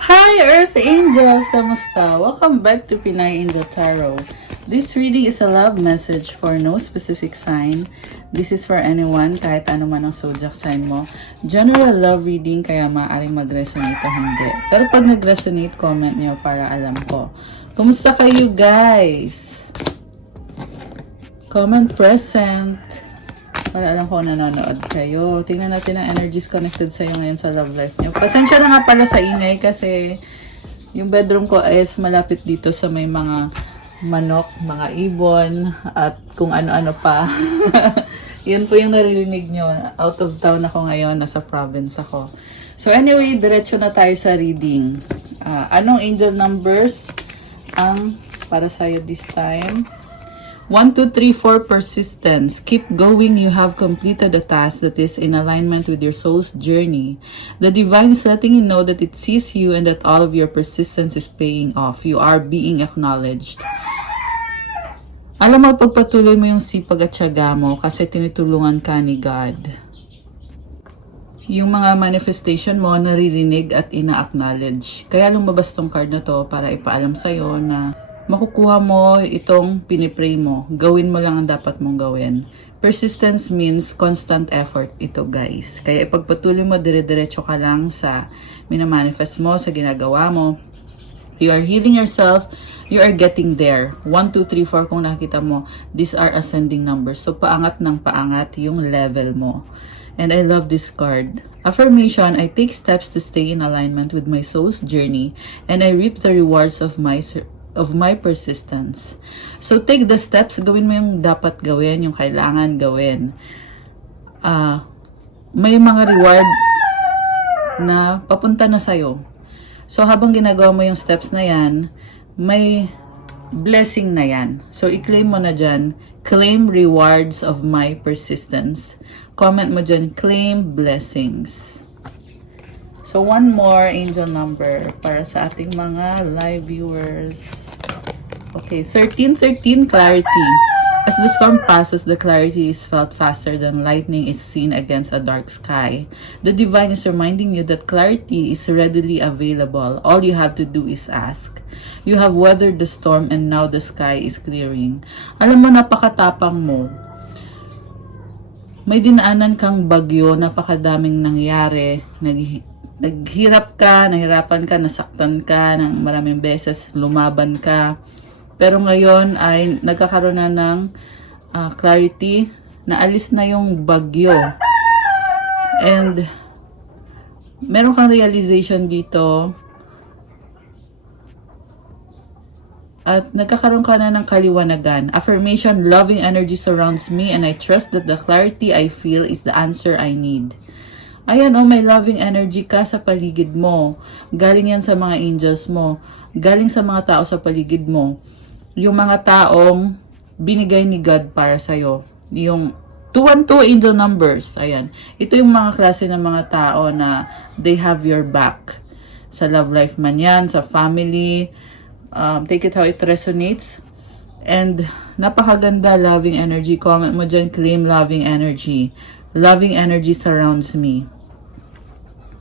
Hi Earth Angels! Kamusta? Welcome back to Pinay Angel Tarot. This reading is a love message for no specific sign. This is for anyone, kahit ano man ang zodiac sign mo. General love reading, kaya maaaring mag-resonate o hindi. Pero pag nag-resonate, comment nyo para alam ko. Kumusta kayo guys? Comment present. Para alam ko nanonood kayo. Tingnan natin ang energies connected sa'yo ngayon sa love life niyo. Pasensya na nga pala sa ingay kasi yung bedroom ko is malapit dito sa may mga manok, mga ibon, at kung ano-ano pa. Yun po yung naririnig nyo. Out of town ako ngayon. Nasa province ako. So anyway, diretso na tayo sa reading. Anong angel numbers ang para sa'yo this time? 1, 2, 3, 4, persistence. Keep going. You have completed a task that is in alignment with your soul's journey. The divine is letting you know that it sees you and that all of your persistence is paying off. You are being acknowledged. Alam mo, pagpatuloy mo yung sipag at tiyaga mo kasi tinutulungan ka ni God. Yung mga manifestation mo naririnig at ina-acknowledge. Kaya lumabas tong card na to para ipaalam sa'yo na makukuha mo itong pinipray mo. Gawin mo lang ang dapat mong gawin. Persistence means constant effort ito guys. Kaya ipagpatuloy mo, dire-diretso ka lang sa minamanifest mo, sa ginagawa mo. You are healing yourself. You are getting there. 1, 2, 3, 4 kung nakita mo. These are ascending numbers. So paangat ng paangat yung level mo. And I love this card. Affirmation, I take steps to stay in alignment with my soul's journey and I reap the rewards of my persistence. So take the steps, gawin mo yung dapat gawin, yung kailangan gawin. May mga reward na papunta na sa'yo. So habang ginagawa mo yung steps na yan, may blessing na yan. So i-claim mo na dyan, claim rewards of my persistence. Comment mo dyan, claim blessings. So one more angel number para sa ating mga live viewers. Okay, 1313, clarity. As the storm passes, the clarity is felt faster than lightning is seen against a dark sky. The divine is reminding you that clarity is readily available. All you have to do is ask. You have weathered the storm and now the sky is clearing. Alam mo, napakatapang mo. May dinaanan kang bagyo, napakadaming nangyari, naghirap ka, nahirapan ka, nasaktan ka ng maraming beses, lumaban ka. Pero ngayon ay nagkakaroon na ng clarity, naalis na yung bagyo. And meron kang realization dito. At nagkakaroon ka na ng kaliwanagan. Affirmation, loving energy surrounds me and I trust that the clarity I feel is the answer I need. Ayan, may loving energy ka sa paligid mo. Galing yan sa mga angels mo. Galing sa mga tao sa paligid mo. Yung mga taong binigay ni God para sa'yo. Yung 212 angel numbers. Ayan. Ito yung mga klase ng mga tao na they have your back. Sa love life man yan, sa family. Take it how it resonates. And napakaganda, loving energy. Comment mo dyan, claim loving energy. Loving energy surrounds me.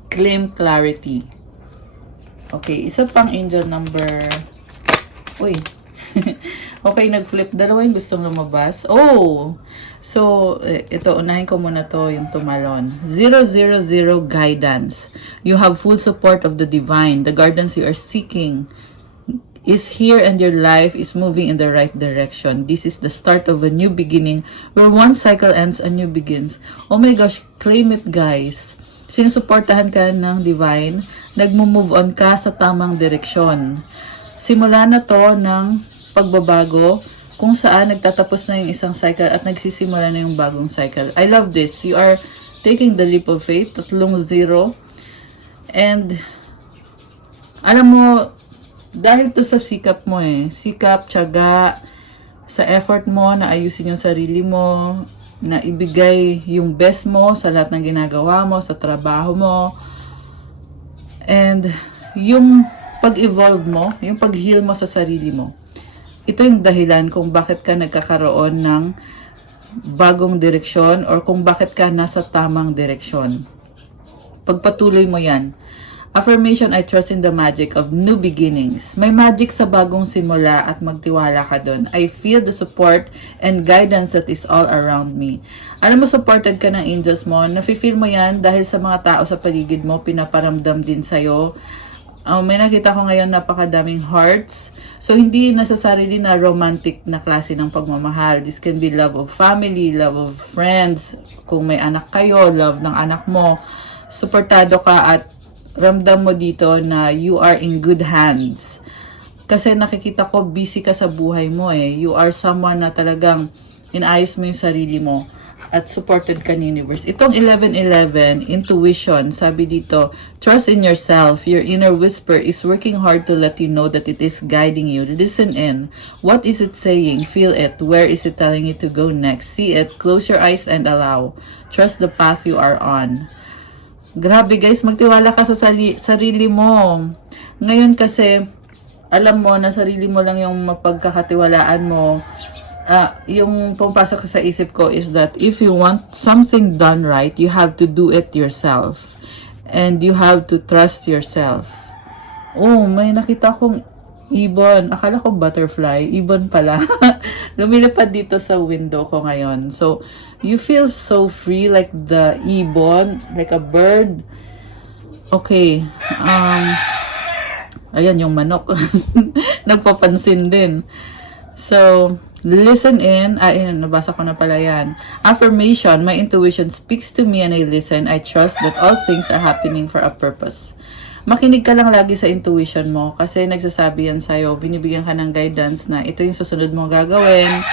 Claim clarity. Okay, isa pang angel number. Uy. Okay, nag-flip. Dalawa yung gustong lumabas. Oh! So, ito, unahin ko muna to, yung tumalon. 000 guidance. You have full support of the divine. The guidance you are seeking is here and your life is moving in the right direction. This is the start of a new beginning where one cycle ends, a new begins. Oh my gosh, claim it guys. Sinusuportahan ka ng divine, nagmo-move on ka sa tamang direksyon. Simula na to ng pagbabago kung saan nagtatapos na yung isang cycle at nagsisimula na yung bagong cycle. I love this. You are taking the leap of faith, 30. And alam mo, dahil to sa sikap mo sikap, tiyaga, sa effort mo na ayusin yung sarili mo, na ibigay yung best mo sa lahat ng ginagawa mo, sa trabaho mo, and yung pag-evolve mo, yung pag-heal mo sa sarili mo. Ito yung dahilan kung bakit ka nagkakaroon ng bagong direksyon or kung bakit ka nasa tamang direksyon. Pagpatuloy mo yan. Affirmation, I trust in the magic of new beginnings. May magic sa bagong simula at magtiwala ka dun. I feel the support and guidance that is all around me. Alam mo, supported ka ng angels mo. Nafe-feel mo yan dahil sa mga tao sa paligid mo, pinaparamdam din sa'yo. May nakita ko ngayon napakadaming hearts. So, hindi nasasarili na romantic na klase ng pagmamahal. This can be love of family, love of friends. Kung may anak kayo, love ng anak mo. Suportado ka at ramdam mo dito na you are in good hands. Kasi nakikita ko busy ka sa buhay mo eh. You are someone na talagang inayos mo yung sarili mo at supported ka ni universe. Itong 1111, intuition, sabi dito, trust in yourself. Your inner whisper is working hard to let you know that it is guiding you. Listen in. What is it saying? Feel it. Where is it telling you to go next? See it. Close your eyes and allow. Trust the path you are on. Grabe guys, magtiwala ka sa sarili mo. Ngayon kasi, alam mo na sarili mo lang yung mapagkakatiwalaan mo. Yung pumapasok sa isip ko is that if you want something done right, you have to do it yourself. And you have to trust yourself. Oh, may nakita kong ibon. Akala ko butterfly. Ibon pala. Lumilipad dito sa window ko ngayon. So, you feel so free like the ibon, like a bird. Okay. Ayan yung manok. Nagpapansin din. So, listen in. Nabasa ko na pala yan. Affirmation, my intuition speaks to me and I listen. I trust that all things are happening for a purpose. Makinig ka lang lagi sa intuition mo kasi nagsasabi yan sa'yo, binibigyan ka ng guidance na ito yung susunod mong gagawin.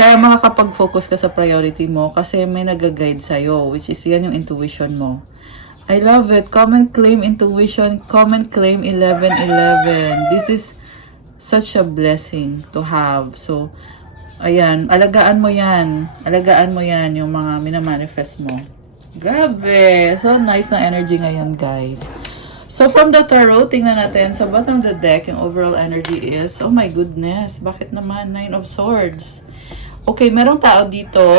Kaya makakapag-focus ka sa priority mo kasi may nag-guide sa'yo, which is yan yung intuition mo. I love it. Comment claim intuition. Comment claim 1111. This is such a blessing to have. So, ayan. Alagaan mo yan. Alagaan mo yan yung mga minamanifest mo. Grabe. So nice na energy ngayon, guys. So, from the tarot, tingnan natin. Sa bottom of the deck, yung overall energy is, oh my goodness, bakit naman? 9 of Swords. Okay, merong tao dito.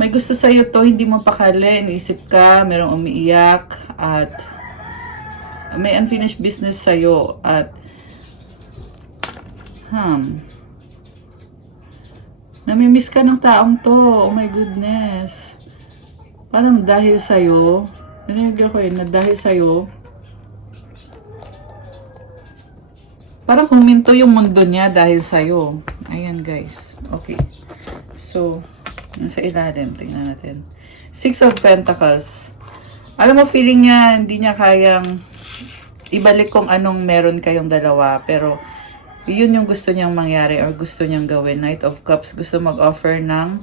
May gusto sa'yo to, hindi mo pakali, iniisip ka, merong umiiyak, at may unfinished business sa'yo, at namimiss ka ng taong to. Oh my goodness. Parang dahil sa'yo, nangyayag ko na dahil sa'yo, parang huminto yung mundo niya dahil sa'yo. Ayan guys. Okay. So, nasa ilalim. Tingnan natin. 6 of Pentacles. Alam mo, feeling niya, hindi niya kayang ibalik kung anong meron kayong dalawa. Pero, yun yung gusto niyang mangyari or gusto niyang gawin. Knight of Cups. Gusto mag-offer ng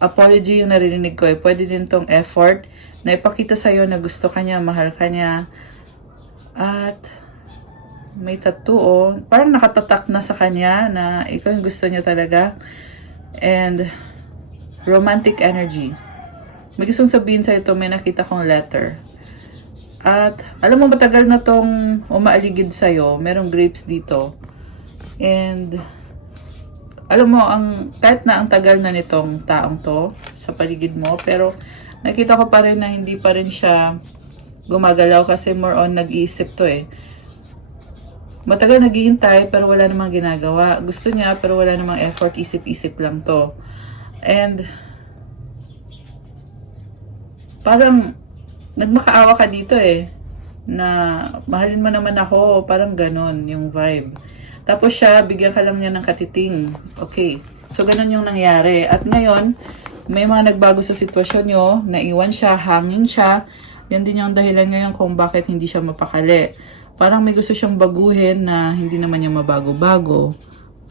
apology yung narinig ko. Pwede din tong effort na ipakita sa'yo na gusto ka niya, mahal ka niya. At may tattoo, parang nakatatak na sa kanya na ikaw yung gusto niya talaga. And romantic energy. May gustong sabihin sa ito, may nakita kong letter. At alam mo, matagal na tong umaaligid sa'yo. Merong grapes dito. And alam mo, kahit na ang tagal na nitong taong to sa paligid mo, pero nakita ko pa rin na hindi pa rin siya gumagalaw kasi more on nag-iisip to eh. Matagal naghihintay pero wala namang ginagawa. Gusto niya pero wala namang effort, isip-isip lang to. And parang nagmakaawa ka dito eh. Na mahalin mo naman ako, parang ganon yung vibe. Tapos siya, bigyan ka lang niya ng katiting. Okay. So ganon yung nangyari. At ngayon, may mga nagbago sa sitwasyon nyo, naiwan siya, hangin siya. Yan din yung dahilan ngayon kung bakit hindi siya mapakali. Parang may gusto siyang baguhin na hindi naman niya mabago-bago.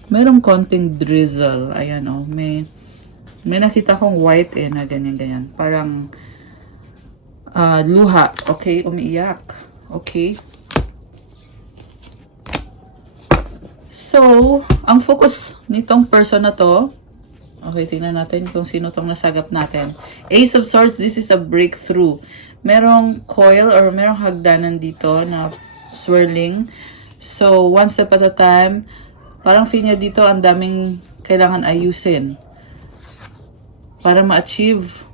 Merong konting drizzle. Ayan o. May nakita kong white eh na ganyan-ganyan. Parang luha. Okay, umiiyak. Okay. So, ang focus nitong person na to, okay, tingnan natin kung sino tong nasagap natin. Ace of Swords, this is a breakthrough. Merong coil or merong hagdanan dito na swirling. So, one step at a time. Parang feel niya dito, ang daming kailangan ayusin para ma-achieve.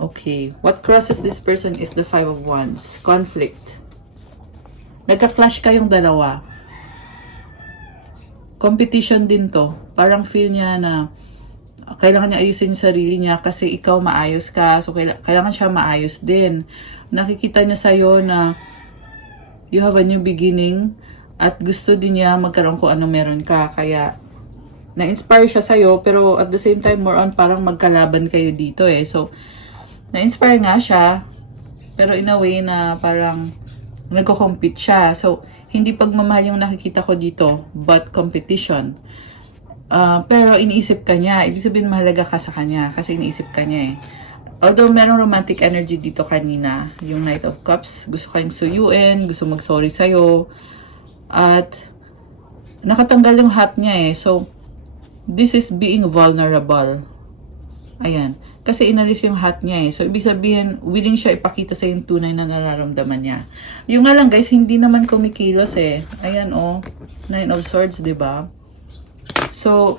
Okay. What crosses this person is the Five of Wands. Conflict. Nagka-clash kayong dalawa. Competition din to. Parang feel niya na kailangan niya ayusin yung sarili niya kasi ikaw maayos ka. So, kailangan siya maayos din. Nakikita niya sa'yo na you have a new beginning at gusto din niya magkaroon kung ano meron ka. Kaya, na-inspire siya sa'yo pero at the same time, more on parang magkalaban kayo dito eh. So, na-inspire nga siya pero in a way na parang nagko-compete siya. So, hindi pagmamahal yung nakikita ko dito, but competition. Pero iniisip ka niya. Ibig sabihin mahalaga ka sa kanya kasi iniisip ka niya eh. Although merong romantic energy dito kanina, yung Knight of Cups, gusto kayong suyuin, gusto mag-sorry sa'yo, at nakatanggal yung hat niya eh. So, this is being vulnerable. Ayan. Kasi inalis yung hat niya eh. So, ibig sabihin, willing siya ipakita sa yung tunay na nararamdaman niya. Yung nga lang guys, hindi naman kumikilos eh. Ayan oh, Nine of Swords, diba? So,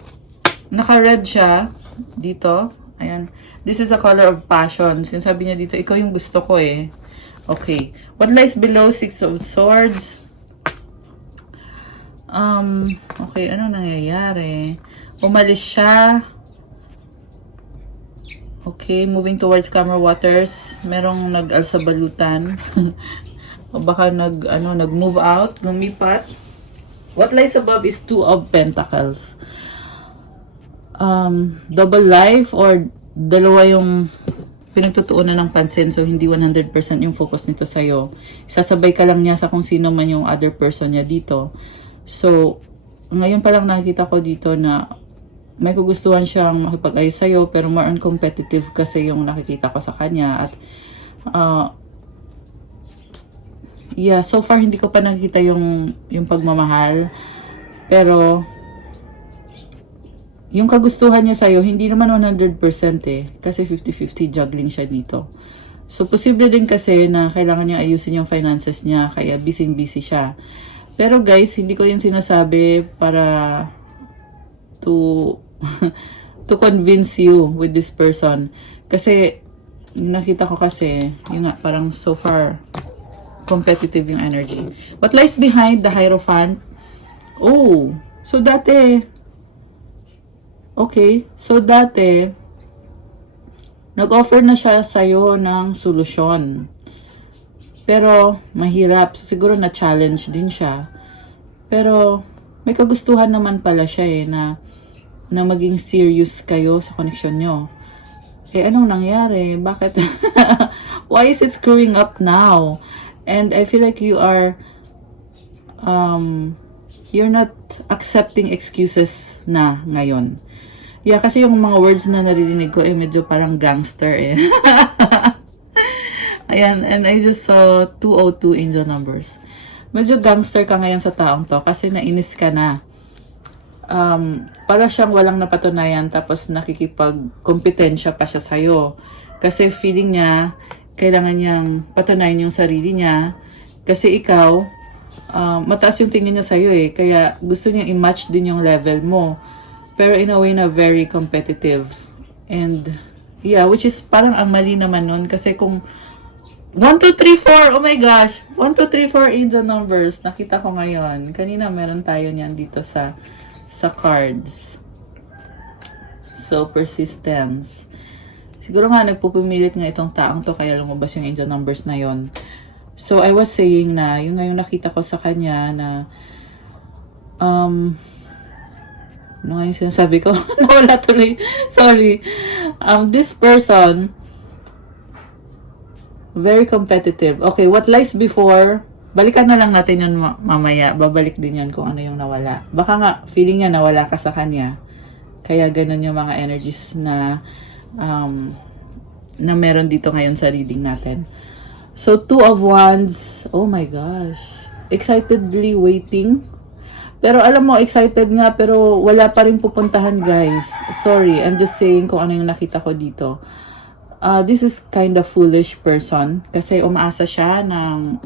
naka-red siya dito. Ayan. This is a color of passion. Sinasabi niya dito, ikaw yung gusto ko eh. Okay. What lies below Six of Swords? Okay, ano nangyayari? Umalis siya. Okay, moving towards calmer waters. Merong nag-alsabalutan. O baka nag-move out, lumipat. What lies above is Two of Pentacles. Double life or dalawa yung pinagtutuunan ng pansin, so hindi 100% yung focus nito sa'yo. Sasabay ka lang niya sa kung sino man yung other person niya dito. So, ngayon pa lang nakikita ko dito na may kugustuhan siyang makipag-ayos sa'yo, pero more on competitive kasi yung nakikita ko sa kanya. At, yeah, so far hindi ko pa nakikita yung pagmamahal. Pero, yung kagustuhan niya sa'yo, hindi naman 100% eh. Kasi 50-50 juggling siya dito. So, posible din kasi na kailangan niya ayusin yung finances niya, kaya busy-busy siya. Pero guys, hindi ko yung sinasabi para to convince you with this person. Kasi, yung nakita ko kasi, yung nga, parang so far, competitive yung energy. What lies behind the Hierophant? Oh, so dati, okay, so dati, nag-offer na siya sa'yo ng solusyon. Pero, mahirap. So, siguro na-challenge din siya. Pero, may kagustuhan naman pala siya eh, na maging serious kayo sa connection nyo. Eh, anong nangyari? Bakit? Why is it screwing up now? And I feel like you are, you're not accepting excuses na ngayon. Yeah, kasi yung mga words na naririnig ko, eh, medyo parang gangster eh. Ayan, and I just saw 202 angel numbers. Medyo gangster ka ngayon sa taong to kasi nainis ka na. Para siyang walang napatunayan tapos nakikipag-kompetensya pa siya sa'yo. Kasi feeling niya, kailangan niyang patunayan yung sarili niya. Kasi ikaw, mataas yung tingin niya sa'yo eh. Kaya gusto niyang i-match din yung level mo. Pero in a way na very competitive. And, yeah, which is parang ang mali naman nun. Kasi kung 1, 2, 3, 4, oh my gosh. 1, 2, 3, 4 angel numbers. Nakita ko ngayon. Kanina meron tayo niyan dito sa cards. So, persistence. Siguro nga, nagpupumilit nga itong taong to kaya lumabas yung angel numbers na yon. So, I was saying na, yung ngayong nakita ko sa kanya na, ano nga yung sinasabi ko? Nawala tuloy. Sorry. This person, very competitive. Okay, what lies before, balikan na lang natin yun mamaya. Babalik din yun kung ano yung nawala. Baka nga, feeling niya nawala ka sa kanya. Kaya ganun yung mga energies na na meron dito ngayon sa reading natin. So, Two of Wands. Oh my gosh. Excitedly waiting. Pero alam mo, excited nga, pero wala pa rin pupuntahan, guys. Sorry, I'm just saying kung ano yung nakita ko dito. This is kind of foolish person. Kasi umaasa siya ng,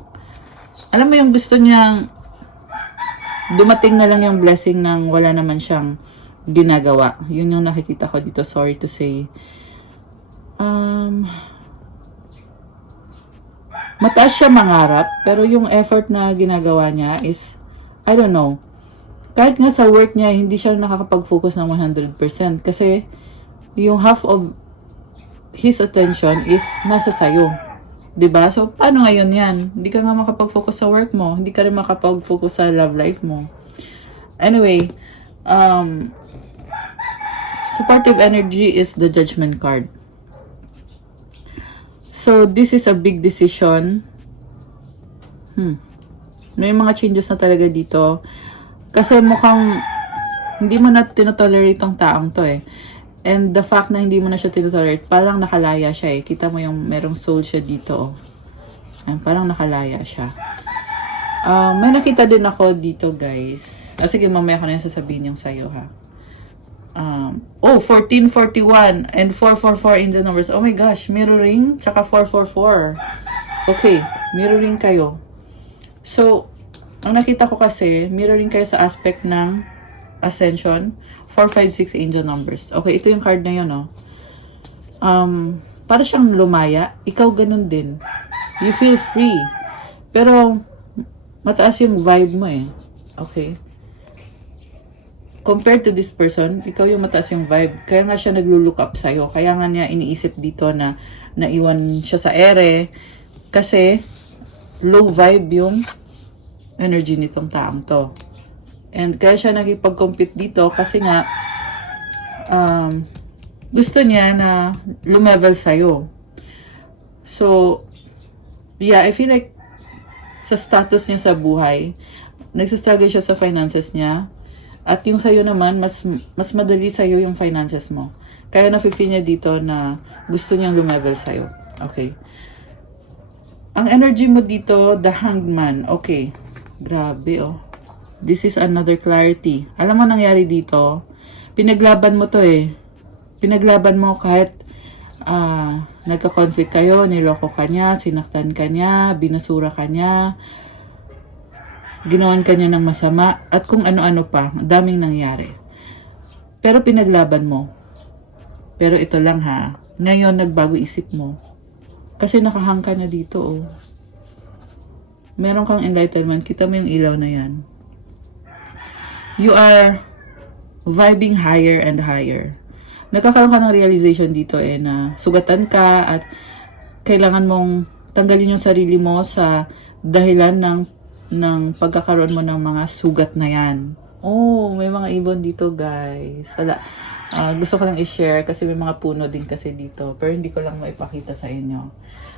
alam mo yung gusto niyang dumating na lang yung blessing ng wala naman siyang ginagawa. Yun yung nakikita ko dito. Sorry to say. mataas siya mangarap, pero yung effort na ginagawa niya is, I don't know, kahit nga sa work niya, hindi siya nakakapag-focus ng 100% kasi yung half of his attention is nasa sayo. 'Di ba? So, paano ngayon yan? Hindi ka nga makapag-focus sa work mo, hindi ka rin makapag-focus sa love life mo. Anyway, supportive energy is the Judgment card. So, this is a big decision. May mga changes na talaga dito. Kasi mukhang hindi mo na tinotolerate ang taong to eh. And the fact na hindi mo na siya tinotolerate, parang nakalaya siya eh. Kita mo yung merong soul siya dito. Ayan, parang nakalaya siya. May nakita din ako dito guys. Sige, mamaya ko na yung sasabihin yung sayo ha. 1441 and 444 in the numbers. Oh my gosh, mirroring, tsaka 444. Okay, mirroring kayo. So, ang nakita ko kasi, mirroring kayo sa aspect ng Ascension, 456 angel numbers. Okay, ito yung card na yun, no? Para siyang lumaya, ikaw ganun din. You feel free. Pero, mataas yung vibe mo eh. Okay? Compared to this person, ikaw yung mataas yung vibe. Kaya nga siya naglo-look up sa'yo. Kaya nga niya iniisip dito na naiwan siya sa ere. Kasi, low vibe yung energy nitong taong to. And kaya siya nakipag-compete dito kasi nga, gusto niya na lumevel sa'yo. So, yeah, I feel like sa status niya sa buhay, nagsistruggle siya sa finances niya. At yung sa'yo naman, mas madali sa'yo yung finances mo. Kaya nafe-feel niya dito na gusto niyang lumevel sa'yo. Okay. Ang energy mo dito, the Hanged Man. Okay. Grabe, oh. This is another clarity. Alam mo nangyari dito? Pinaglaban mo to eh. Pinaglaban mo kahit nagka-conflict kayo, niloko ka niya, sinaktan ka niya, binasura ka niya, ginawan ka niya ng masama, at kung ano-ano pa, daming nangyari. Pero pinaglaban mo. Pero ito lang ha, ngayon nagbago isip mo. Kasi nakahang ka na dito oh. Meron kang enlightenment, kita mo yung ilaw na yan. You are vibing higher and higher. Nagkakaroon ka ng realization dito eh na sugatan ka at kailangan mong tanggalin yung sarili mo sa dahilan ng pagkakaroon mo ng mga sugat na yan. Oh, may mga ibon dito guys. Wala. Gusto ko lang i-share kasi may mga puno din kasi dito. Pero hindi ko lang maipakita sa inyo.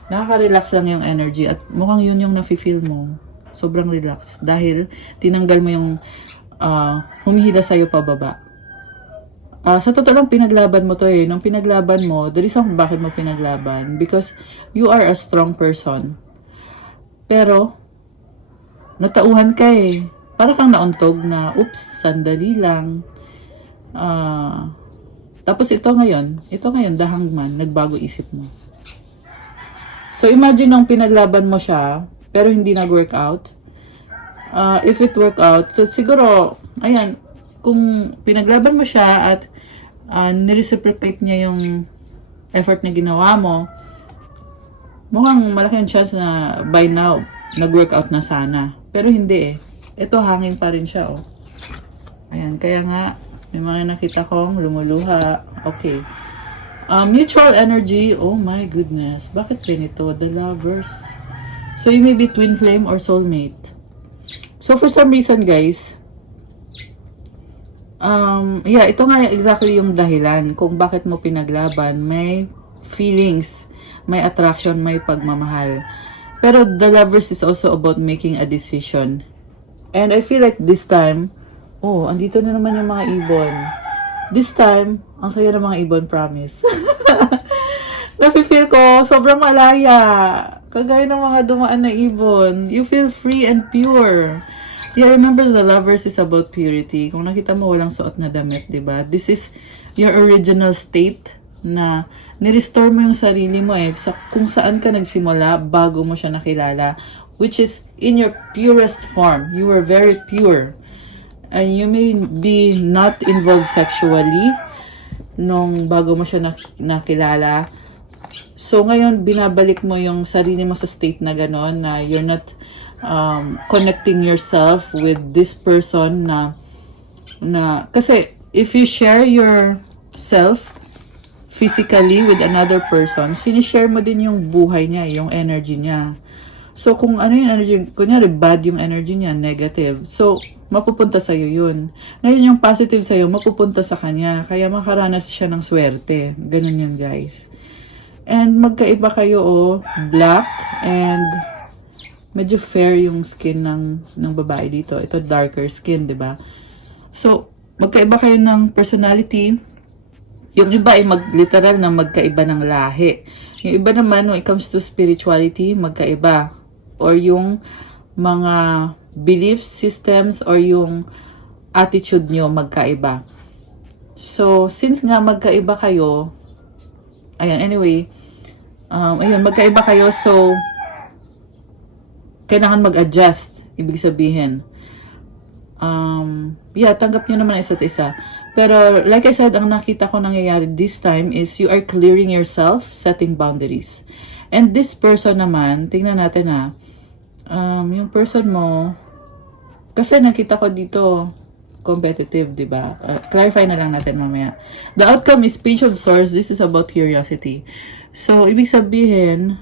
Nakaka-relax lang yung energy at mukhang yun yung nafe-feel mo. Sobrang relax. Dahil tinanggal mo yung humihila sa'yo pababa. Sa totoo lang, pinaglaban mo to eh. Nung pinaglaban mo, the reason bakit mo pinaglaban, because you are a strong person. Pero, natauhan ka eh. Para kang nauntog na, oops, sandali lang. Tapos ito ngayon, the Hanged Man, nagbago isip mo. So, imagine nung pinaglaban mo siya, pero hindi nag-work out. If it work out, so siguro, ayan, kung pinaglaban mo siya at nireciprocate niya yung effort na ginawa mo, mukhang malaki ang chance na by now, nag-work out na sana. Pero hindi eh. Ito, hangin pa rin siya, oh. Ayan, kaya nga, may mga nakita kong lumuluha. Okay. Mutual energy, oh my goodness. Bakit ganito? The Lovers. So, you may be twin flame or soulmate. So, for some reason, guys, ito nga exactly yung dahilan kung bakit mo pinaglaban. May feelings, may attraction, may pagmamahal. Pero the Lovers is also about making a decision. And I feel like this time, oh, andito na naman yung mga ibon. This time, ang saya ng mga ibon, promise. Nafe-feel ko, sobrang malaya. Kagaya ng mga dumaan na ibon. You feel free and pure. Yeah, remember the Lovers is about purity. Kung nakita mo walang suot na damit, diba? This is your original state na nirestore mo yung sarili mo eh. Kung saan ka nagsimula bago mo siya nakilala. Which is in your purest form. You were very pure. And you may be not involved sexually nung bago mo siya nakilala. So, ngayon, binabalik mo yung sarili mo sa state na gano'n, na you're not connecting yourself with this person kasi if you share yourself physically with another person, sinishare mo din yung buhay niya, yung energy niya. So, kung ano yung energy, kunyari bad yung energy niya, negative. So, mapupunta sa'yo yun. Ngayon, yung positive sa'yo, mapupunta sa kanya. Kaya makaranas siya ng swerte. Ganun yun, guys. And magkaiba kayo, black and medyo fair yung skin ng babae dito. Ito darker skin, 'di ba? So, magkaiba kayo ng personality. Yung iba ay literal na magkaiba ng lahi. Yung iba naman, when it comes to spirituality, magkaiba. Or yung mga belief systems or yung attitude nyo magkaiba. So, since nga magkaiba kayo, ayan, anyway, ayun, magkaiba kayo, so, kailangan mag-adjust, ibig sabihin. Tanggap nyo naman isa't isa. Pero, like I said, ang nakita ko nangyayari this time is you are clearing yourself, setting boundaries. And this person naman, tingnan natin yung person mo, kasi nakita ko dito, competitive, di ba? Clarify na lang natin mamaya. The outcome is page of swords. This is about curiosity. So, ibig sabihin,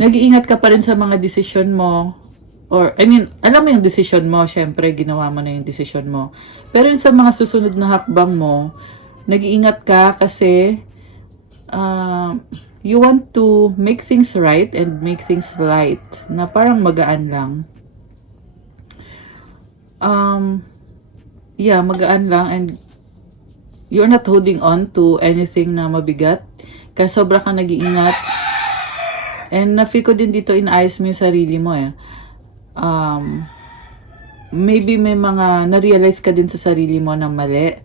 nag-iingat ka pa rin sa mga decision mo. Or, alam mo yung decision mo, syempre, ginawa mo na yung decision mo. Pero sa mga susunod na hakbang mo, nag-iingat ka kasi you want to make things right and make things light. Na parang magaan lang. Magaan lang and you're not holding on to anything na mabigat. Kaya sobra kang nag-iingat. And na-feel ko din dito, inaayos mo yung sarili mo maybe may mga na-realize ka din sa sarili mo na mali.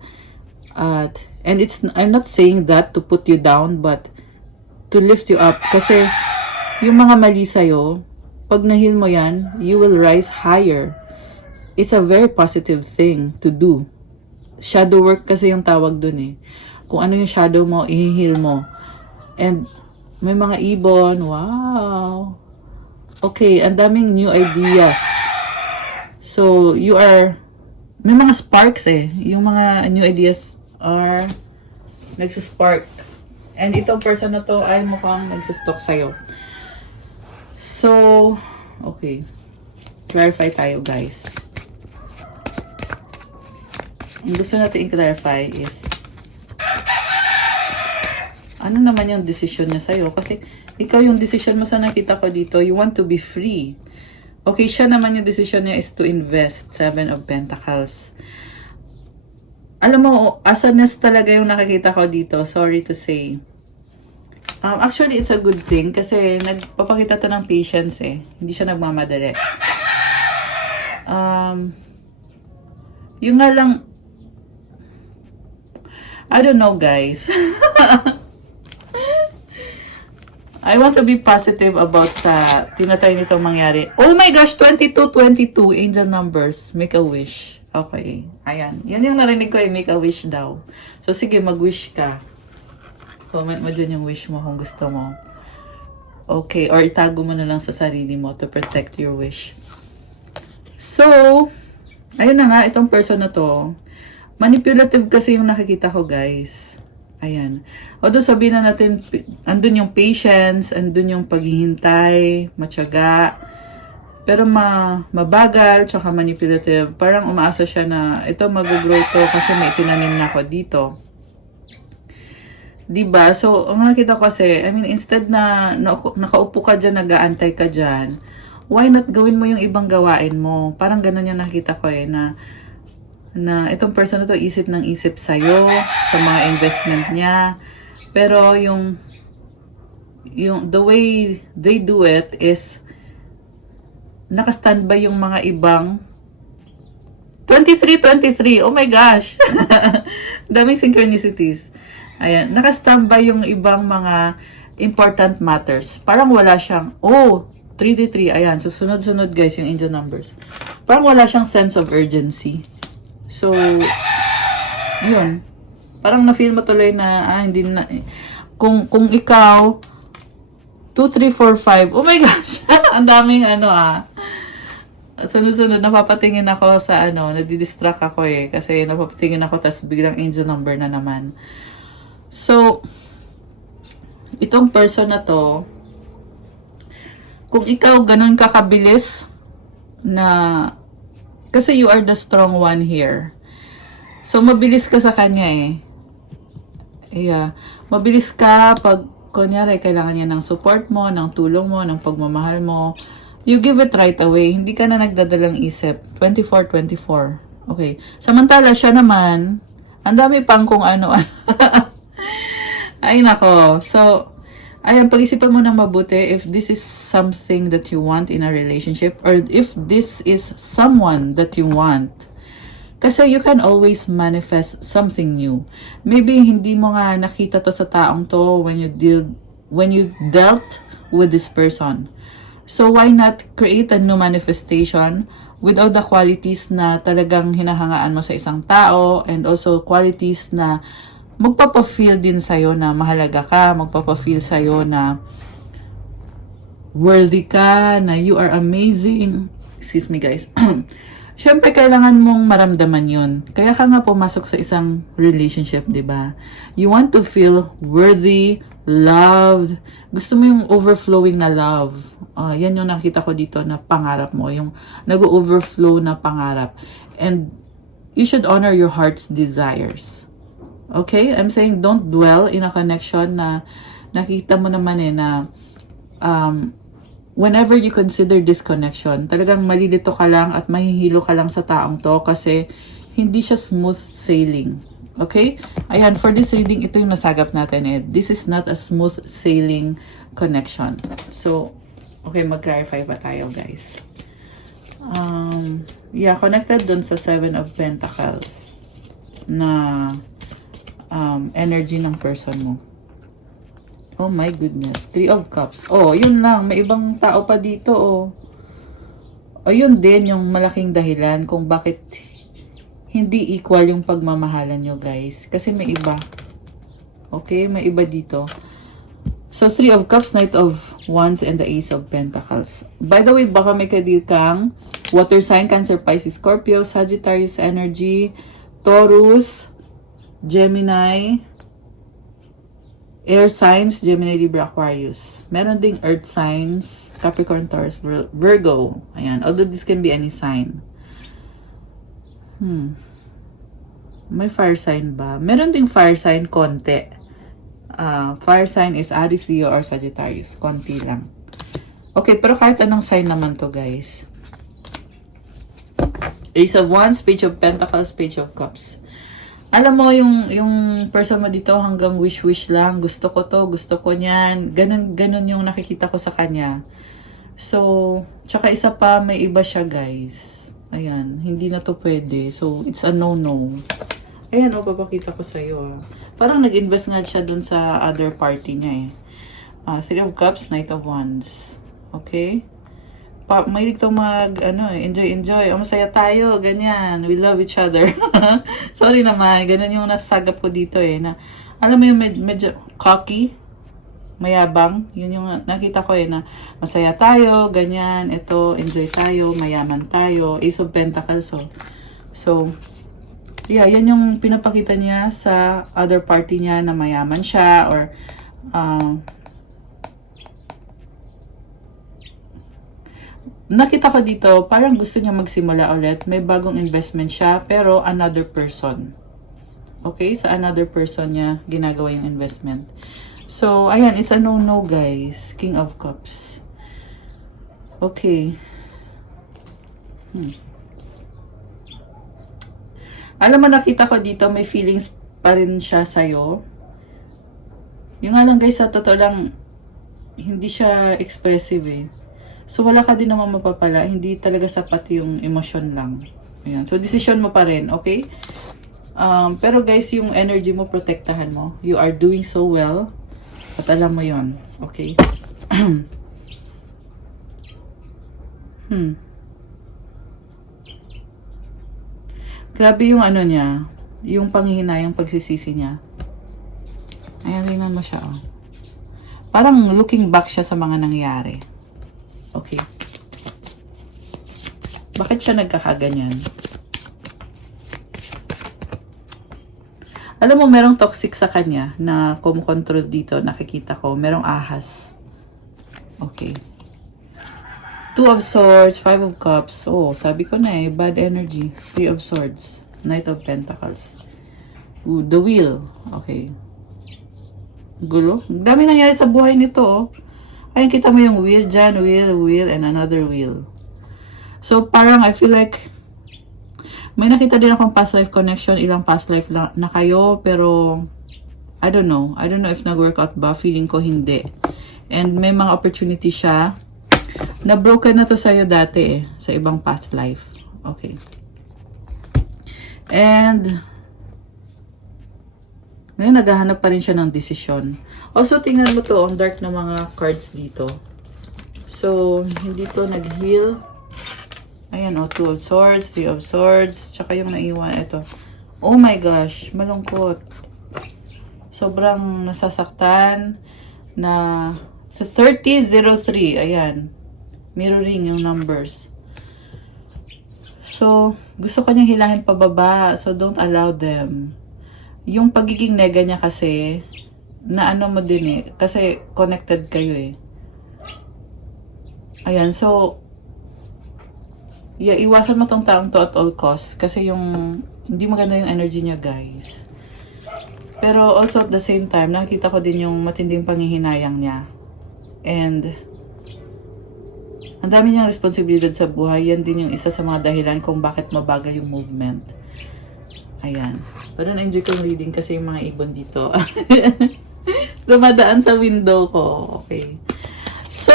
And I'm not saying that to put you down, but to lift you up. Kasi yung mga mali sa'yo, pag nahil mo yan, you will rise higher. It's a very positive thing to do. Shadow work kasi yung tawag dun eh. Kung ano yung shadow mo, i-heal mo. And may mga ibon. Wow. Okay, ang daming new ideas. So, may mga sparks eh. Yung mga new ideas are nagsispark. And itong person na to ay mukhang nagsistalk sa'yo. So, okay. Clarify tayo, guys. Ang gusto natin i-clarify is ano naman yung decision niya sa'yo? Kasi ikaw yung decision mo sa nakita ko dito, you want to be free. Okay, siya naman yung decision niya is to invest. 7 of Pentacles. Alam mo, asanes talaga yung nakikita ko dito. Sorry to say. Actually, it's a good thing kasi nagpapakita to ng patience eh. Hindi siya nagmamadali. Yung nga lang, I don't know, guys. I want to be positive about sa tinatry nitong mangyari. Oh my gosh, 2222 angel numbers. Make a wish. Okay. Ayan. Yan yung narinig ko eh, make a wish daw. So sige, mag-wish ka. Comment mo dyan yung wish mo kung gusto mo. Okay. Or itago mo na lang sa sarili mo to protect your wish. So, ayun na nga, itong person na to. Manipulative kasi yung nakikita ko, guys. Ayan. Although sabihin na natin, andun yung patience, andun yung paghihintay, matyaga, pero mabagal, tsaka manipulative. Parang umaasa siya na ito mag-grow to kasi may itinanim na ako dito. Diba? So, ang nakita ko kasi, instead na nakaupo ka dyan, nag-aantay ka dyan, why not gawin mo yung ibang gawain mo? Parang ganun yung nakita ko eh, na itong person na to isip ng isip sa'yo, sa mga investment niya. Pero yung the way they do it is naka-standby yung mga ibang 23. Oh my gosh. Daming synchronicities. Ayan, naka-standby yung ibang mga important matters. Parang wala siyang 333. Ayan, so sunod-sunod guys yung angel numbers. Parang wala siyang sense of urgency. So, yun. Parang na-feel mo tuloy na, hindi na, kung ikaw, 2, 3, 4, 5, oh my gosh, ang daming sunod-sunod, napapatingin ako sa nadidistract ako kasi napapatingin ako, tas biglang angel number na naman. So, itong person na to, kung ikaw ganun ka kabilis na, kasi you are the strong one here. So, mabilis ka sa kanya Yeah. Mabilis ka pag, kunyari, kailangan niya ng support mo, ng tulong mo, ng pagmamahal mo. You give it right away. Hindi ka na nagdadalang isip. 24/24. Okay. Samantala, siya naman, ang dami pang kung ano. Ay, nako. So, ayan, pag-isipan mo na mabuti if this is something that you want in a relationship or if this is someone that you want. Kasi you can always manifest something new. Maybe hindi mo nga nakita to sa taong to when you dealt with this person. So why not create a new manifestation with all the qualities na talagang hinahangaan mo sa isang tao and also qualities na magpapa-feel din sa'yo na mahalaga ka, magpapa-feel sa'yo na worthy ka, na you are amazing. Excuse me guys. Siyempre, kailangan mong maramdaman yun. Kaya ka nga pumasok sa isang relationship, di ba? You want to feel worthy, loved. Gusto mo yung overflowing na love. Yan yung nakita ko dito na pangarap mo. Yung nag-overflow na pangarap. And you should honor your heart's desires. Okay? I'm saying don't dwell in a connection na nakita mo naman na whenever you consider this connection, talagang malilito ka lang at mahihilo ka lang sa taong to kasi hindi siya smooth sailing. Okay? Ayan, for this reading, ito yung nasagap natin This is not a smooth sailing connection. So, okay, mag-clarify pa tayo, guys. Yeah, connected dun sa 7 of Pentacles na energy ng person mo. Oh my goodness. 3 of Cups. Oh, yun lang. May ibang tao pa dito, O yun din yung malaking dahilan kung bakit hindi equal yung pagmamahalan nyo, guys. Kasi may iba. Okay? May iba dito. So, 3 of Cups, Knight of Wands, and the Ace of Pentacles. By the way, baka may kadir kang water sign, Cancer, Pisces, Scorpio, Sagittarius energy, Taurus, Gemini, air signs, Gemini, Libra, Aquarius. Meron ding earth signs, Capricorn, Taurus, Virgo. Ayan. Although this can be any sign. May fire sign ba? Meron ding fire sign, konti. Fire sign is Aries, Leo, or Sagittarius. Konti lang. Okay, pero kahit anong sign naman to, guys. Ace of Wands, Page of Pentacles, Page of Cups. Alam mo, yung person mo dito hanggang wish-wish lang. Gusto ko to, gusto ko niyan. Ganun yung nakikita ko sa kanya. So, tsaka isa pa, may iba siya, guys. Ayan, hindi na to pwede. So, it's a no-no. Ayan, papakita ko sa'yo. Parang nag-invest nga siya dun sa other party niya 3 of Cups, Knight of Wands. Okay? Mahilig to enjoy. Masaya tayo, ganyan. We love each other. Sorry naman, ganun yung nasagap ko dito na, alam mo yung medyo cocky, mayabang. Yun yung nakita ko na masaya tayo, ganyan, ito, enjoy tayo, mayaman tayo. Ace of Pentacles, So, yeah, yan yung pinapakita niya sa other party niya na mayaman siya or nakita ko dito, parang gusto niya magsimula ulit. May bagong investment siya, pero another person. Okay? Sa another person niya ginagawa yung investment. So, ayan, it's a no-no, guys. King of Cups. Okay. Alam mo, nakita ko dito, may feelings pa rin siya sa'yo. Yung nga lang, guys, sa totoo lang, hindi siya expressive So, wala ka din naman mapapala. Hindi talaga sapat yung emosyon lang. Ayan. So, decision mo pa rin, okay? Pero guys, yung energy mo, protektahan mo. You are doing so well. At alam mo yon, okay? Grabe yung niya. yung panghihinayang pagsisisi niya. Ayan, tingnan mo siya, oh. Parang looking back siya sa mga nangyari. Okay. Bakit siya nagkakaganyan? Alam mo, merong toxic sa kanya na kumukontrol dito. Nakikita ko. Merong ahas. Okay. 2 of Swords, 5 of Cups. Oh, sabi ko na bad energy. 3 of Swords, Knight of Pentacles. Ooh, the Wheel. Okay. Gulo. Dami nangyari sa buhay nito, oh. Ayun, kita mo yung wheel dyan, wheel, and another wheel. So, parang I feel like may nakita din akong past life connection, ilang past life na kayo, pero I don't know. I don't know if nag-workout ba. Feeling ko hindi. And may mga opportunity siya na broken na to sa'yo dati sa ibang past life. Okay. And ngayon, naghahanap pa rin siya ng desisyon. Also, tingnan mo to, ang dark na mga cards dito. So, hindi to nag-heal. Ayan, 2 of Swords, 3 of Swords, tsaka yung naiwan, ito. Oh my gosh, malungkot. Sobrang nasasaktan na sa 3003, ayan. Mirroring yung numbers. So, gusto ko niyang hilahin pababa, so don't allow them. Yung pagiging nega niya kasi, na ano mo din kasi connected kayo Ayan, so, iwasan mo tong taong to at all costs. Kasi hindi maganda yung energy niya, guys. Pero also at the same time, nakita ko din yung matinding panghihinayang niya. And, ang dami niyang responsibilidad sa buhay. Yan din yung isa sa mga dahilan kung bakit mabagal yung movement. Ayan. Pero na-enjoy ko yung reading kasi yung mga ibon dito. Dumadaan sa window ko. Okay. So,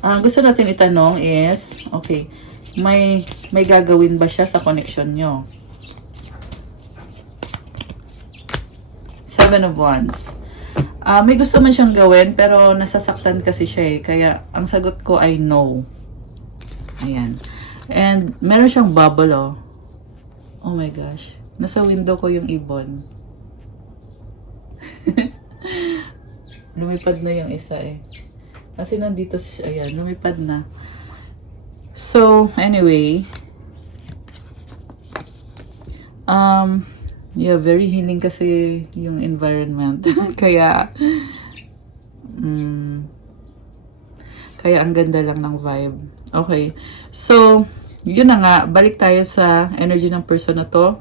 gusto natin itanong is, okay, may gagawin ba siya sa connection nyo? 7 of Wands. May gusto man siyang gawin, pero nasasaktan kasi siya kaya ang sagot ko ay no. Ayan. And meron siyang bubble, oh. Oh my gosh. Nasa window ko yung ibon. Lumipad na yung isa Kasi nandito siya, ayan, lumipad na. So, anyway. Yeah, very healing kasi yung environment. Kaya, kaya ang ganda lang ng vibe. Okay. So, yun na nga. Balik tayo sa energy ng person na to.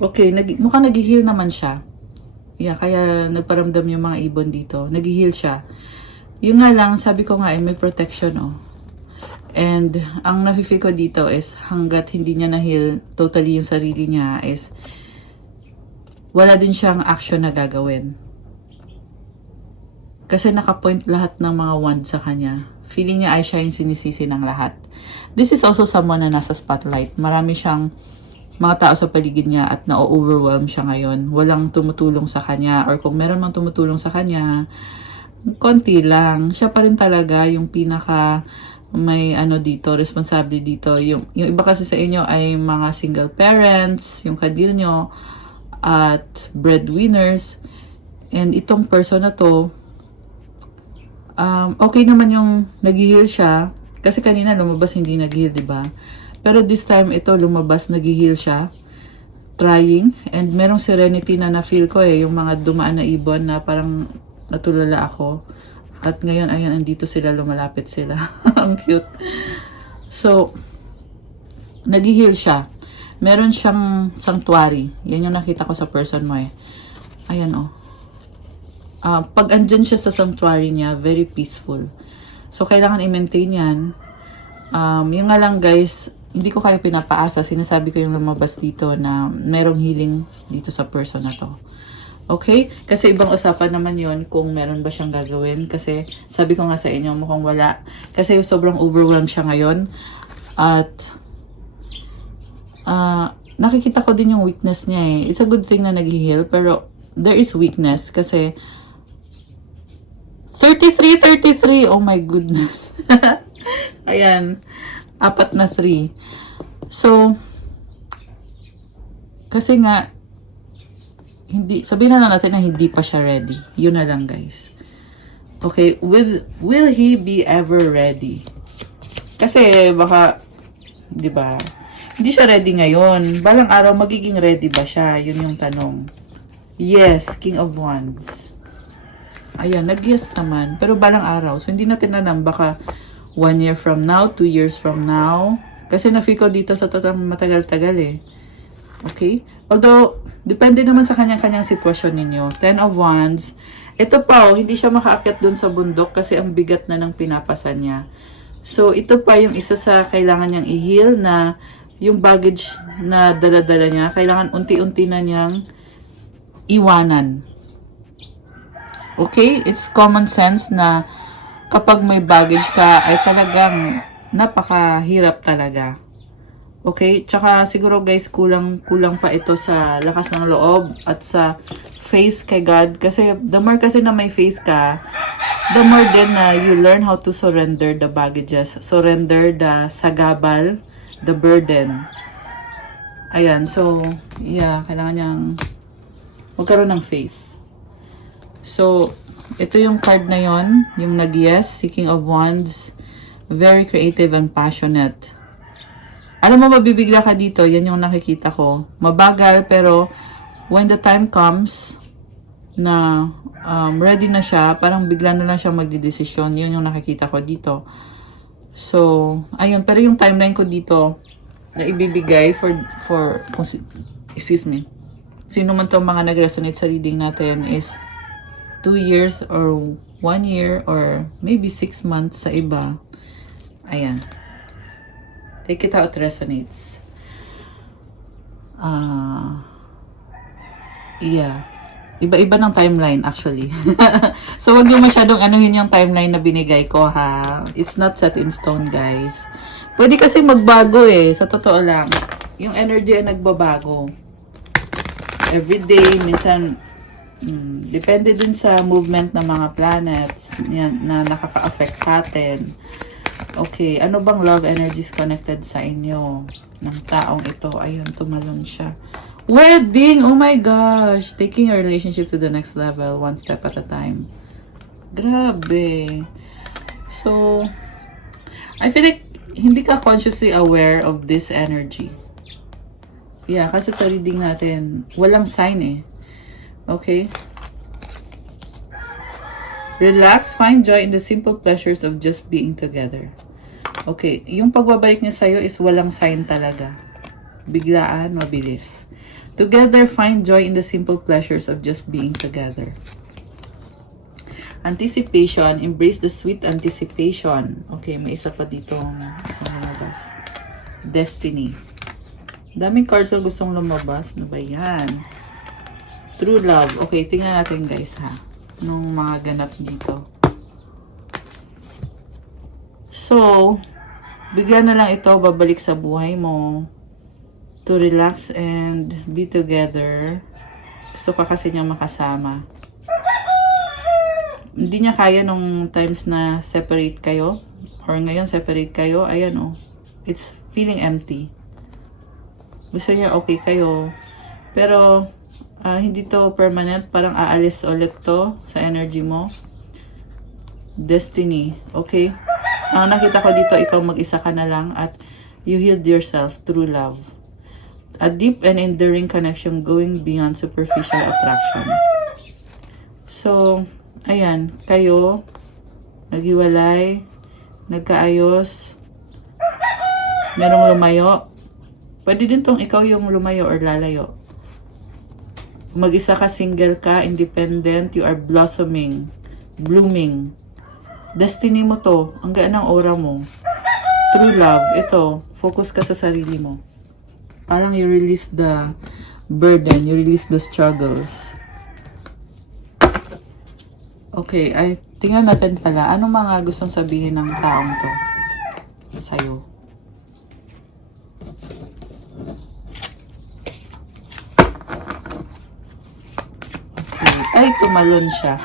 Okay, mukhang nag-heal naman siya. Yeah, kaya nagparamdam yung mga ibon dito. Nag-heal siya. Yung nga lang, sabi ko nga may protection, oh. And, ang nafe-feel ko dito is, hanggat hindi niya na-heal totally yung sarili niya is, wala din siyang action na gagawin. Kasi nakapoint lahat ng mga wand sa kanya. Feeling niya ay siya yung sinisisi ng lahat. This is also someone na nasa spotlight. Marami siyang mga tao sa paligid niya at na-overwhelm siya ngayon. Walang tumutulong sa kanya or kung meron mang tumutulong sa kanya, konti lang. Siya pa rin talaga yung pinaka may dito, responsable dito. Yung iba kasi sa inyo ay mga single parents, yung kadil nyo, at breadwinners. And itong person na to, okay naman yung nag-heal siya. Kasi kanina lumabas hindi nag-heal, diba? Pero this time, ito, lumabas, nag-heal siya. Trying. And merong serenity na na-feel ko yung mga dumaan na ibon na parang natulala ako. At ngayon, ayan, andito sila, lumalapit sila. Ang cute. So, nag-heal siya. Meron siyang sanctuary. Yan yung nakita ko sa person mo Ayan, oh. Pag andyan siya sa sanctuary niya, very peaceful. So, kailangan i-maintain yan. Yung nga lang, guys, hindi ko kayo pinapaasa. Sinasabi ko yung lumabas dito na merong healing dito sa person na to. Okay? Kasi ibang usapan naman yon kung meron ba siyang gagawin. Kasi sabi ko nga sa inyo, mukhang wala. Kasi sobrang overwhelmed siya ngayon. At nakikita ko din yung weakness niya It's a good thing na nag-heal. Pero there is weakness. Kasi 33. Oh my goodness. Ayan. 4 na 3. So, Kasi nga, hindi, sabihin na lang natin na hindi pa siya ready. Yun na lang, guys. Okay, will he be ever ready? Kasi baka, di ba, hindi siya ready ngayon. Balang araw, magiging ready ba siya? Yun yung tanong. Yes, King of Wands. Ayan, nag-yes naman. Pero balang araw. So, hindi natin alam. Baka 1 year from now, 2 years from now. Kasi na-feel ko dito sa matagal-tagal eh. Okay? Although, depende naman sa kanyang-kanyang sitwasyon ninyo. 10 of Wands. Ito pa, hindi siya makaakyat dun sa bundok kasi ang bigat na ng pinapasan niya. So, ito pa yung isa sa kailangan niyang i-heal na yung baggage na dala-dala niya, kailangan unti-unti na niyang iwanan. Okay? It's common sense na kapag may baggage ka, ay talagang napakahirap talaga. Okay? Tsaka siguro guys, kulang pa ito sa lakas ng loob at sa faith kay God. Kasi the more kasi na may faith ka, the more din na you learn how to surrender the baggages. Surrender the sagabal, the burden. Ayan, so, yeah, kailangan niyang magkaroon ng faith. So, ito yung card na yon, yung nag-yes, King of Wands, very creative and passionate. Alam mo, mabibigla ka dito, yan yung nakikita ko. Mabagal, pero when the time comes na ready na siya, parang bigla na lang siya magdidesisyon. Yun yung nakikita ko dito. So, ayun, pero yung timeline ko dito na ibibigay for excuse me, sino man tong mga nag-resonate sa reading natin is 2 years or 1 year or maybe 6 months sa iba. Ayan. Take it how it resonates. Yeah. Iba-iba ng timeline actually. So, wag yung masyadong anuhin yung timeline na binigay ko ha. It's not set in stone, guys. Pwede kasi magbago eh. Sa totoo lang. Yung energy ay nagbabago. Every day, minsan, depende din sa movement ng mga planets na nakaka-affect sa atin. Okay, ano bang love energies connected sa inyo ng taong ito? Ayun, tumalon siya. Wedding! Oh my gosh! Taking your relationship to the next level, one step at a time. Grabe. So, I feel like hindi ka consciously aware of this energy. Yeah, kasi sa reading natin, walang sign eh. Okay? Relax, find joy in the simple pleasures of just being together. Okay, yung pagbabalik niya sa'yo is walang sign talaga. Biglaan, mabilis. Together, find joy in the simple pleasures of just being together. Anticipation, embrace the sweet anticipation. Okay, may isa pa dito sa lumabas. Destiny. Daming cards na gustong lumabas. Ano ba yan? True love. Okay, tingnan natin guys ha. Nung mga ganap dito. So, bigla na lang ito babalik sa buhay mo to relax and be together. Gusto ka kasi niya makasama. Hindi niya kaya nung times na separate kayo or ngayon separate kayo. Ayan oh. It's feeling empty. Gusto niya okay kayo. Pero hindi to permanent. Parang aalis ulit to sa energy mo. Destiny. Okay? Ang nakita ko dito, ikaw mag-isa ka na lang at you healed yourself through love. A deep and enduring connection going beyond superficial attraction. So, ayan, kayo, naghiwalay, nagkaayos, merong lumayo. Pwede din tong ikaw yung lumayo or lalayo. Mag-isa ka, single ka, independent, you are blossoming, blooming. Destiny mo to, ang gaan ng aura mo. True love, ito, focus ka sa sarili mo. Parang you release the burden, you release the struggles. Okay, ay tingnan natin pala, ano mga gustong sabihin ng taong to sa'yo? Okay, ay tumalon siya.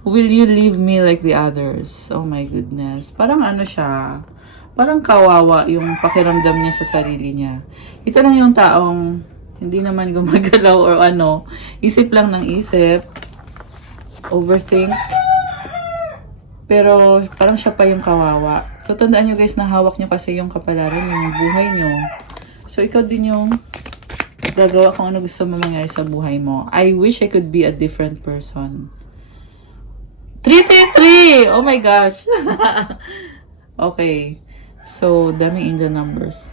Will you leave me like the others? Oh my goodness. Parang ano siya, parang kawawa yung pakiramdam niya sa sarili niya. Ito lang yung taong Hindi naman gumagalaw or ano. Isip lang ng isip. Overthink. Pero parang siya pa yung kawawa. So tandaan nyo guys na hawak nyo kasi yung kapalaran, yung buhay nyo. So ikaw din yung gagawa kung ano gusto mo mangyari sa buhay mo. I wish I could be a different person. 333! Oh my gosh! Okay. So, daming angel numbers.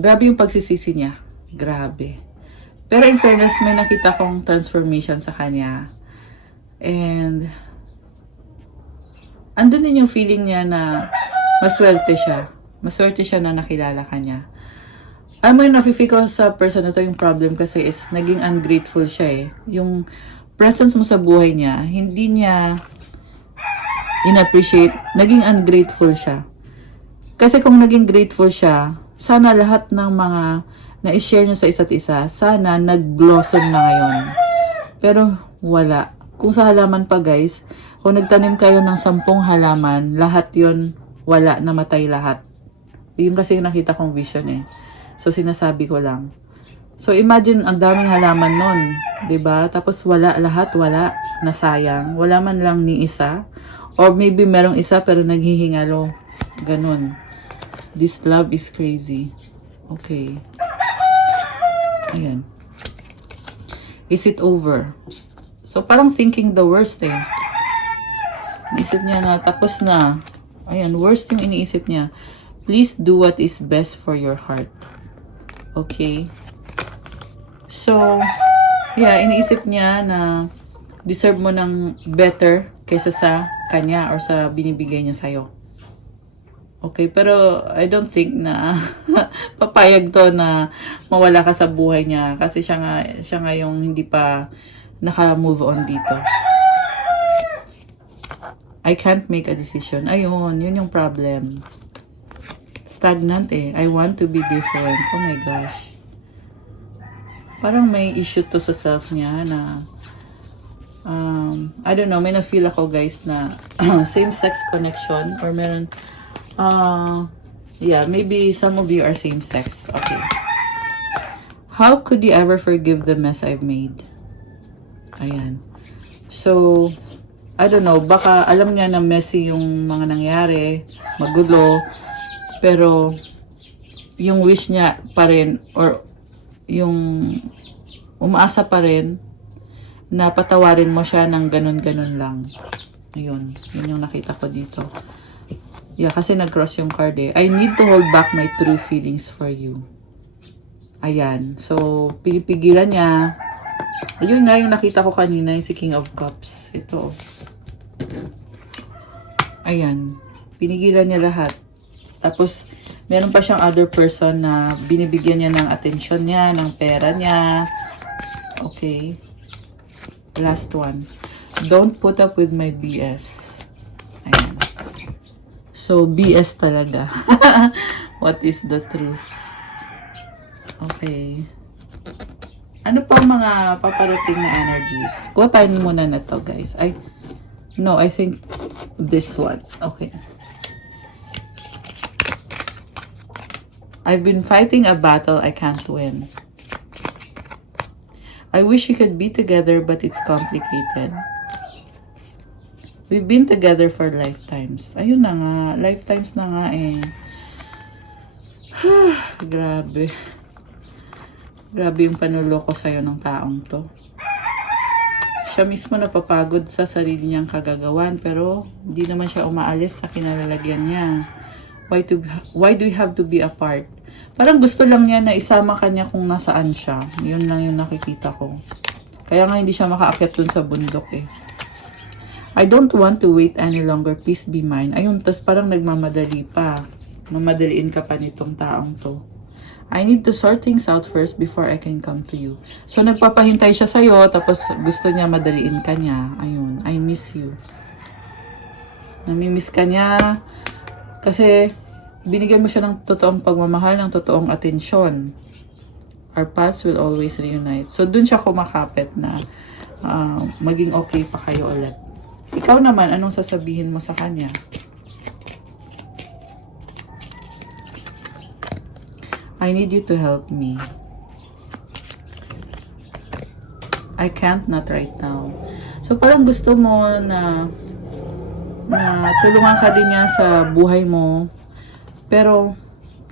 Grabe yung pagsisisi niya. Grabe. Pero in fairness, may nakita kong transformation sa kanya. And, andun din yung feeling niya na maswerte siya. Maswerte siya na nakilala ka niya. Alam mo yung nafe-feel ko sa person na to yung problem kasi is naging ungrateful siya eh. Yung presence mo sa buhay niya, hindi niya in-appreciate, naging ungrateful siya. Kasi kung naging grateful siya, sana lahat ng mga na-share niyo sa isa't isa, sana nag-blossom na ngayon. Pero wala. Kung sa halaman pa guys, kung nagtanim kayo ng 10 halaman, lahat yon wala, namatay lahat. Yun kasi yung nakita kong vision eh. So sinasabi ko lang. So imagine ang daming halaman nun, 'di ba? Tapos wala lahat, wala, nasayang. Wala man lang ni isa. Or maybe merong isa pero naghihingalo. Ganun. This love is crazy. Okay. Ayan. Is it over? So, parang thinking the worst eh. Naisip niya na, tapos na. Ayan, worst yung iniisip niya. Please do what is best for your heart. Okay. So, yeah, iniisip niya na deserve mo ng better kaysa sa kanya or sa binibigay niya sa'yo. Okay, pero I don't think na papayag to na mawala ka sa buhay niya kasi siya nga yung hindi pa naka-move on dito. I can't make a decision. Ayun, yun yung problem. Stagnant eh. I want to be different. Oh my gosh. Parang may issue to sa self niya na I don't know, may na-feel ako guys na same-sex connection or meron yeah, maybe some of you are same-sex. Okay. How could you ever forgive the mess I've made? Ayan. So, I don't know, baka alam niya na messy yung mga nangyari, magulo, pero yung wish niya pa rin or yung umaasa pa rin na patawarin mo siya ng ganun-ganun lang. Ayun. Yun yung nakita ko dito. Yeah, kasi nag-cross yung card eh. I need to hold back my true feelings for you. Ayan. So, pinipigilan niya. Ayun nga yung nakita ko kanina, yung si King of Cups. Ito. Ayan. Pinigilan niya lahat. Tapos, meron pa siyang other person na binibigyan niya ng attention niya, ng pera niya. Okay. Last one. Don't put up with my BS. Ayan. So, BS talaga. What is the truth? Okay. Ano pa mga paparating na energies? Kuhatain muna na to, guys. No, I think this one. Okay. I've been fighting a battle I can't win. I wish we could be together, but it's complicated. We've been together for lifetimes. Ayun na nga. Lifetimes na nga eh. Grabe. Grabe yung panuloko sa'yo ng taong to. Siya mismo napapagod sa sarili niyang kagagawan, pero hindi naman siya umaalis sa kinalalagyan niya. Why do we have to be apart? Parang gusto lang niya na isama kanya kung nasaan siya. Yun lang yung nakikita ko. Kaya nga hindi siya makaakyat dun sa bundok eh. I don't want to wait any longer. Please be mine. Ayun, tas parang nagmamadali pa. Mamadaliin ka pa nitong taong to. I need to sort things out first before I can come to you. So, nagpapahintay siya sa'yo, tapos gusto niya madaliin ka niya. Ayun, I miss you. Namimiss ka niya kasi binigyan mo siya ng totoong pagmamahal, ng totoong atensyon. Our paths will always reunite. So, dun siya kumakapit na maging okay pa kayo ulit. Ikaw naman, anong sasabihin mo sa kanya? I need you to help me. I can't, not right now. So, parang gusto mo na tulungan ka din niya sa buhay mo. Pero,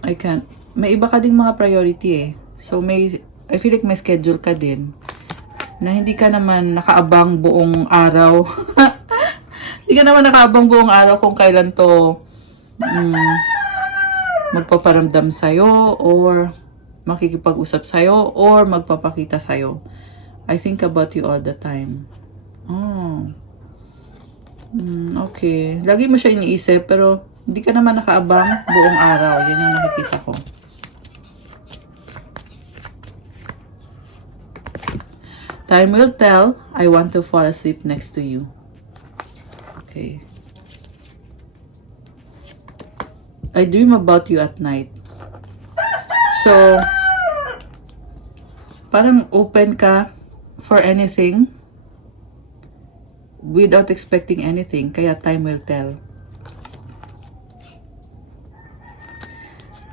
I can't. May iba ka ding mga priority eh. So, I feel like may schedule ka din. Na hindi ka naman nakaabang buong araw. Hindi ka naman nakaabang buong araw kung kailan to magpaparamdam sa'yo or makikipag-usap sa'yo or magpapakita sa'yo. I think about you all the time. Oh. Okay. Lagi mo siya iniisip pero hindi ka naman nakaabang buong araw. Yan yung nakikita ko. Time will tell. I want to fall asleep next to you. Okay. I dream about you at night. So, parang open ka for anything without expecting anything. Kaya time will tell.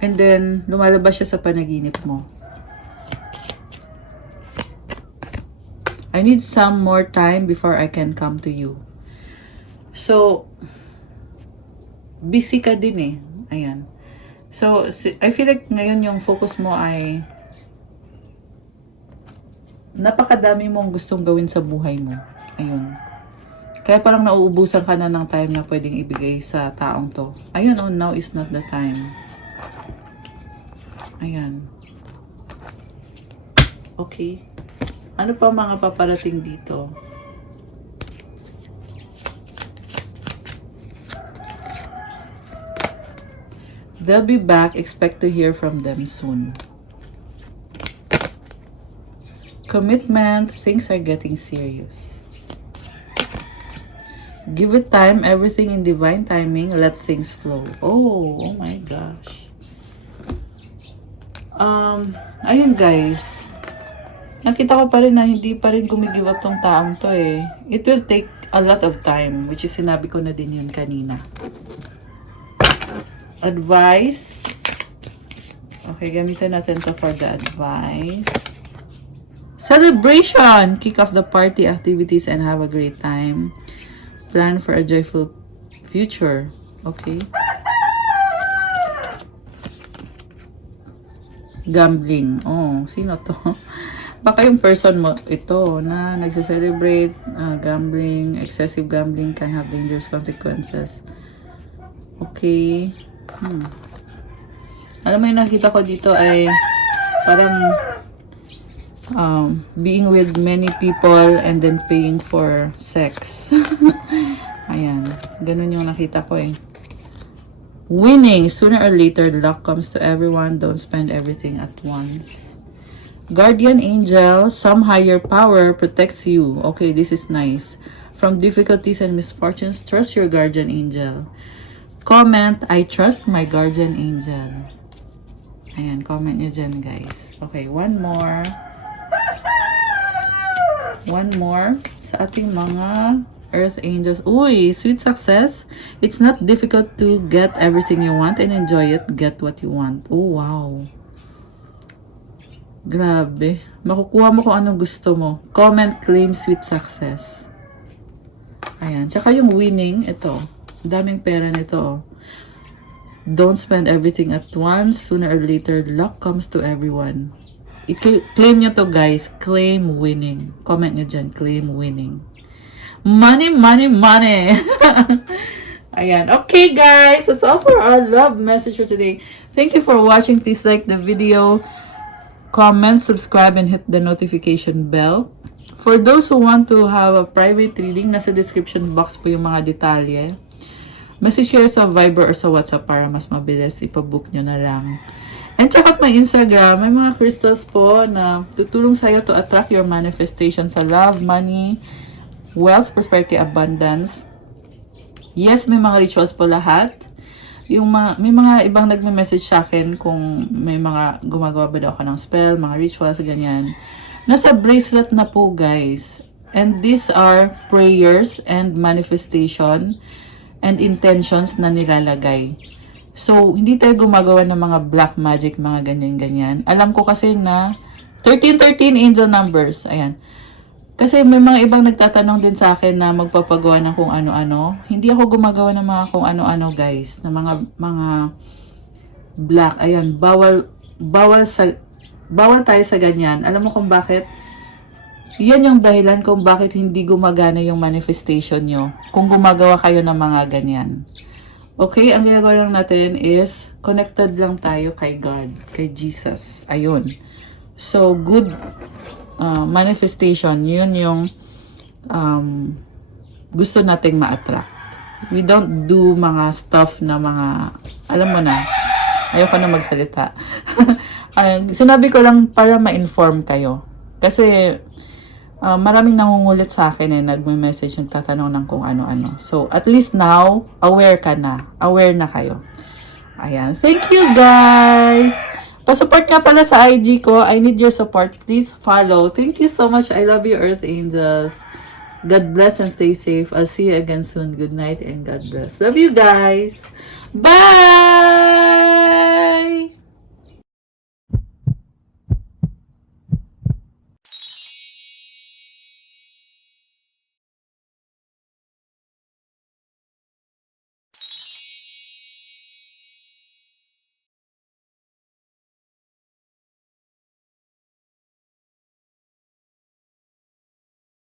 And then, lumalabas siya sa panaginip mo. I need some more time before I can come to you. So, busy ka din eh. Ayan. So, I feel like ngayon yung focus mo ay napakadami mong gustong gawin sa buhay mo. Ayun. Kaya parang nauubusan ka na ng time na pwedeng ibigay sa taong to. Ayun, oh, now is not the time. Ayan. Okay. Ano pa mga paparating dito? They'll be back. Expect to hear from them soon. Commitment. Things are getting serious. Give it time. Everything in divine timing. Let things flow. Oh my gosh. Ayun guys. Nakita ko pa rin na hindi pa rin gumigive up tong taong to eh. It will take a lot of time. Which is sinabi ko na din yun kanina. Advice. Okay, gamitin natin to for the advice. Celebration! Kick off the party activities and have a great time. Plan for a joyful future. Okay. Gambling. Oh, sino to? Baka yung person mo ito na nagse-celebrate, gambling, excessive gambling can have dangerous consequences. Okay. Alam mo yung nakita ko dito ay parang being with many people and then paying for sex. Ayan. Ganun yung nakita ko eh. Winning. Sooner or later, luck comes to everyone. Don't spend everything at once. Guardian angel. Some higher power protects you. Okay, this is nice. From difficulties and misfortunes, trust your guardian angel. Comment, I trust my guardian angel. Ayan, comment nyo dyan, guys. Okay, one more. One more sa ating mga earth angels. Uy, sweet success. It's not difficult to get everything you want and enjoy it. Get what you want. Oh, wow. Grabe. Makukuha mo kung anong gusto mo. Comment, claim, sweet success. Ayan. Tsaka yung winning, ito. Daming pera nito. Don't spend everything at once. Sooner or later, luck comes to everyone. Claim nyo to, guys. Claim winning. Comment nyo dyan. Claim winning. Money, money, money. Ayan. Okay, guys. That's all for our love message for today. Thank you for watching. Please like the video. Comment, subscribe, and hit the notification bell. For those who want to have a private reading, nasa description box po yung mga detalye. Message share sa Viber or sa WhatsApp para mas mabilis. Ipabook nyo na lang. And check out my Instagram. May mga crystals po na tutulong sa'yo to attract your manifestation sa love, money, wealth, prosperity, abundance. Yes, may mga rituals po lahat. May mga ibang nagme-message sa akin kung may mga gumagawa ba daw ako ng spell, mga rituals, ganyan. Nasa bracelet na po, guys. And these are prayers and manifestation and intentions na nilalagay. So, hindi tayo gumagawa ng mga black magic, mga ganyan-ganyan. Alam ko kasi na 1313 angel numbers. Ayan. Kasi may mga ibang nagtatanong din sa akin na magpapagawa ng kung ano-ano. Hindi ako gumagawa ng mga kung ano-ano, guys. Na mga black. Ayan, bawal tayo sa ganyan. Alam mo kung bakit? Yan yung dahilan kung bakit hindi gumagana yung manifestation nyo. Kung gumagawa kayo ng mga ganyan. Okay, ang ginagawa lang natin is connected lang tayo kay God, kay Jesus. Ayun. So, good manifestation, yun yung gusto nating ma-attract. We don't do mga stuff na mga, alam mo na, ayoko na magsalita. Sinabi ko lang para ma-inform kayo. Kasi, maraming nangungulit sa akin nagme-message, nagtatanong ng kung ano-ano. So, at least now, aware ka na. Aware na kayo. Ayan. Thank you, guys! Pa-support nga pala sa IG ko. I need your support. Please follow. Thank you so much. I love you, Earth Angels. God bless and stay safe. I'll see you again soon. Good night and God bless. Love you, guys. Bye!